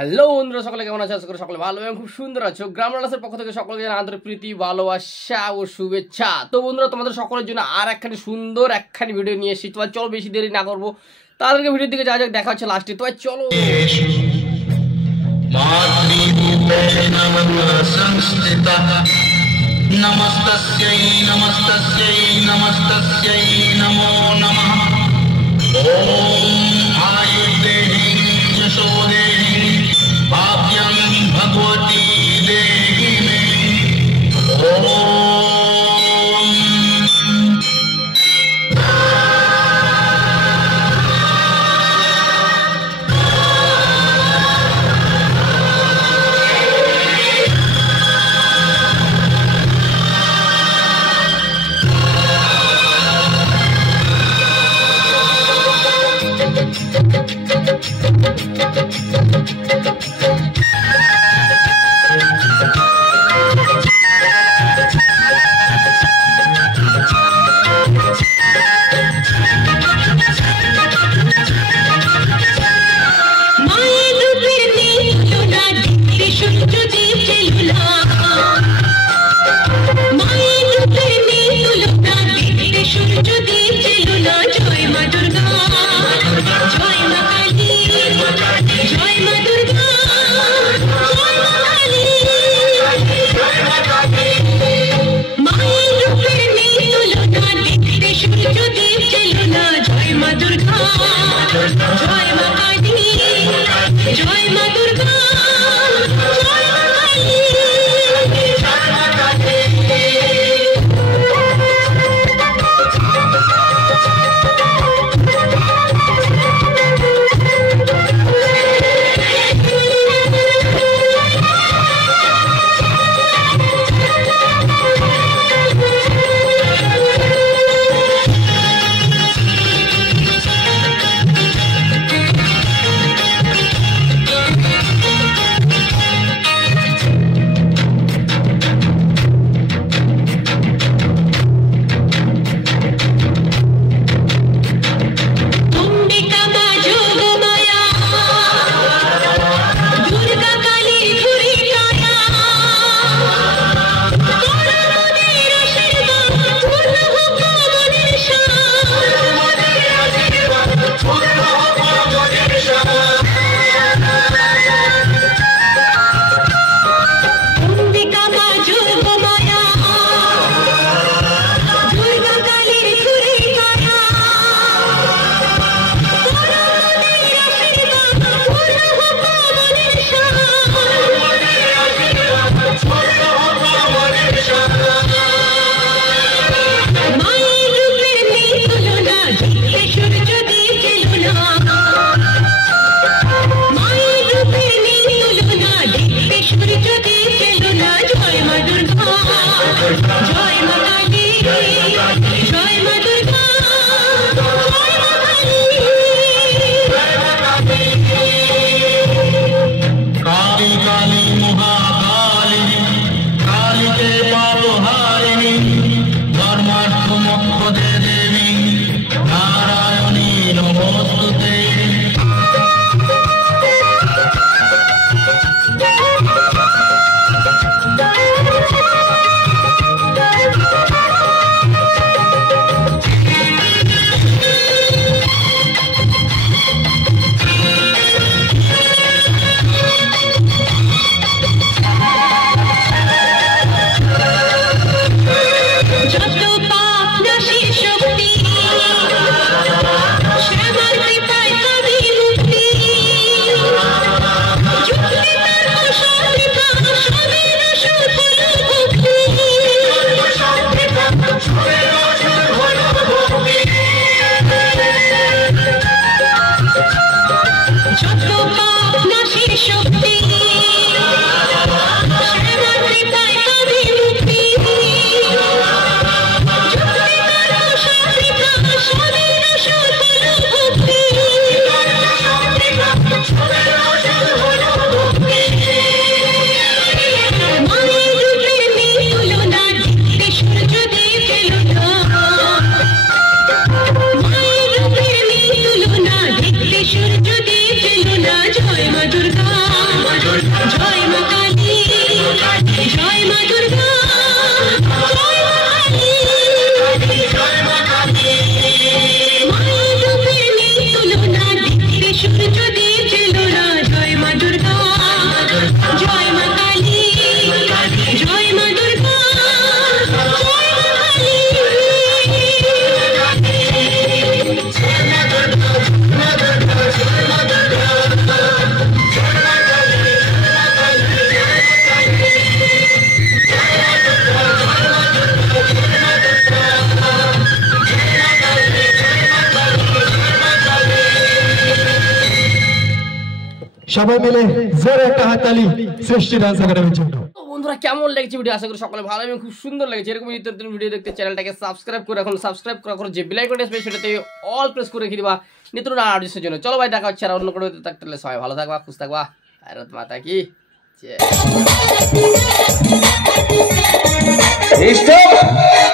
Hello বন্ধুরা, সকলে কেমন আছো? আশা করি সকলে ভালো এবং খুব সুন্দর আছো। গ্রাম রানার্সের পক্ষ থেকে সকলকে জানাই আন্তরিক প্রীতি, ভালোবাসা ও শুভেচ্ছা। তো বন্ধুরা, তোমাদের সকলের জন্য আর একখানি সুন্দর একখানি ভিডিও নিয়ে এসেছি। তোমার চলো বেশি দেরি না করবো, তাদেরকে ভিডিওর দিকে যা যাক দেখা হচ্ছে লাস্টে। তোমার চলো। নমস্তস্যৈ নমস্তস্যৈ নমস্তস্যৈ নমো নমঃ। ওম আয়ুর্দেহি যশোদেহি ভাগ্যং ভগবতী দেহি মে। ওম সবাই মিলে জোরে একটা হাততালি সৃষ্টি ডান্স একাডেমির জন্য। তো বন্ধুরা কেমন লেগেছে ভিডিও, আশা করি সকলে ভালো এবং খুব সুন্দর লেগেছে। এরকম নিত্য নতুন ভিডিও দেখতে চ্যানেলটাকে সাবস্ক্রাইব করে রাখুন, সাবস্ক্রাইব করার পর যে বেল আইকনটা আসবে সেটাতে অল প্রেস করে রেখে দিবা নিত্য নতুন আপডেটসের জন্য। চলো ভাই, দেখা হচ্ছে আর অন্য কোনো ভিডিওতে থাকতে হলে সবাই ভালো থাকবা, খুশ থাকবা। ভারত মাতা কি জয়। Stop!